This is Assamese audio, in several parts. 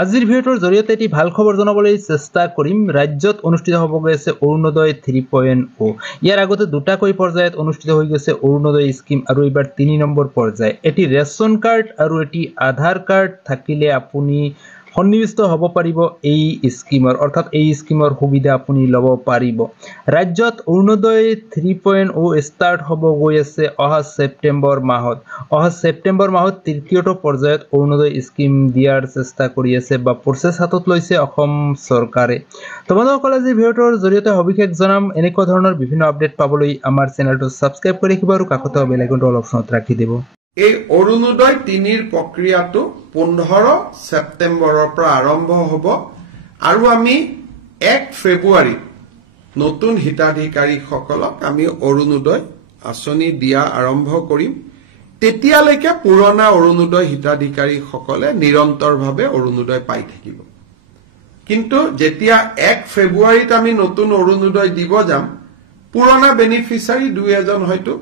আজিৰ ভিডিঅ'টোৰ জৰিয়তে এটি ভাল খবৰ জনাবলৈ চেষ্টা কৰিম। ৰাজ্যত অনুষ্ঠিত হ'ব গৈছে অৰুণোদয় 3.0। ইয়াৰ আগতে দুটাকৈ পৰ্যায়ত অনুষ্ঠিত হৈ গৈছে অৰুণোদয় স্কিম আৰু এইবাৰ 3 নম্বৰ পৰ্যায়। এটি ৰেচন কাৰ্ড আৰু এটি আধাৰ কাৰ্ড থাকিলে আপুনি সন্নিবিষ্ট হ'ব পাৰিব এই স্কিমৰ, অৰ্থাৎ এই স্কিমৰ সুবিধা আপুনি ল'ব পাৰিব। ৰাজ্যত অৰুণোদয় 3.0 ষ্টাৰ্ট হ'ব গৈ আছে অহা ছেপ্টেম্বৰ মাহত। অহা ছেপ্টেম্বৰ মাহত তৃতীয়টো পৰ্যায়ত অৰুণোদয় স্কিম দিয়াৰ চেষ্টা কৰি আছে বা প্ৰচেছ হাতত লৈছে অসম চৰকাৰে। তোমালোকসকলে আজি ভিডিঅ'টোৰ জৰিয়তে সবিশেষ জনাম। এনেকুৱা ধৰণৰ বিভিন্ন আপডেট পাবলৈ আমাৰ চেনেলটো ছাবস্ক্ৰাইব কৰি ৰাখিব আৰু কাষতে বেল আইকনটো অল অপশ্যনত ৰাখি দিব। এই অৰুণোদয় 3ৰ প্ৰক্ৰিয়াটো 15 ছেপ্টেম্বৰৰ পৰা আৰম্ভ হ'ব আৰু আমি 1 ফেব্ৰুৱাৰীত নতুন হিতাধিকাৰীসকলক আমি অৰুণোদয় আঁচনি দিয়া আৰম্ভ কৰিম। তেতিয়ালৈকে পুৰণা অৰুণোদয় হিতাধিকাৰীসকলে নিৰন্তৰভাৱে অৰুণোদয় পাই থাকিব। কিন্তু যেতিয়া 1 ফেব্ৰুৱাৰীত আমি নতুন অৰুণোদয় দিব যাম, পুৰণা বেনিফিচিয়াৰী দুই এজন হয়তো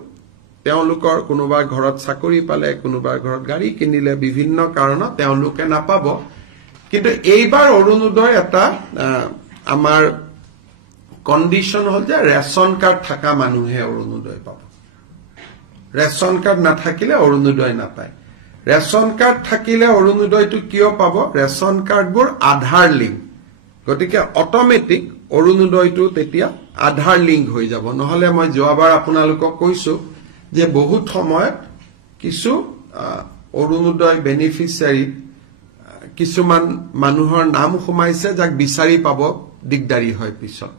তেওঁলোকৰ কোনোবা ঘৰত চাকৰি পালে, কোনোবা ঘৰত গাড়ী কিনিলে, বিভিন্ন কাৰণত তেওঁলোকে নাপাব। কিন্তু এইবাৰ অৰুণোদয় এটা আমাৰ কণ্ডিশ্যন হ'ল যে ৰেচন কাৰ্ড থকা মানুহে অৰুণোদয় পাব। ৰেচন কাৰ্ড নাথাকিলে অৰুণোদয় নাপায়। ৰেচন কাৰ্ড থাকিলে অৰুণোদয়টো কিয় পাব? ৰেচন কাৰ্ডবোৰ আধাৰ লিংক, গতিকে অট'মেটিক অৰুণোদয়টো তেতিয়া আধাৰ লিংক হৈ যাব। নহলে মই যোৱাবাৰ আপোনালোকক কৈছো যে বহুত সময়ত কিছু অৰুণোদয় বেনিফিচিয়াৰী কিছুমান মানুহৰ নাম সোমাইছে যাক বিচাৰি পাব দিগদাৰী হয় পিছত।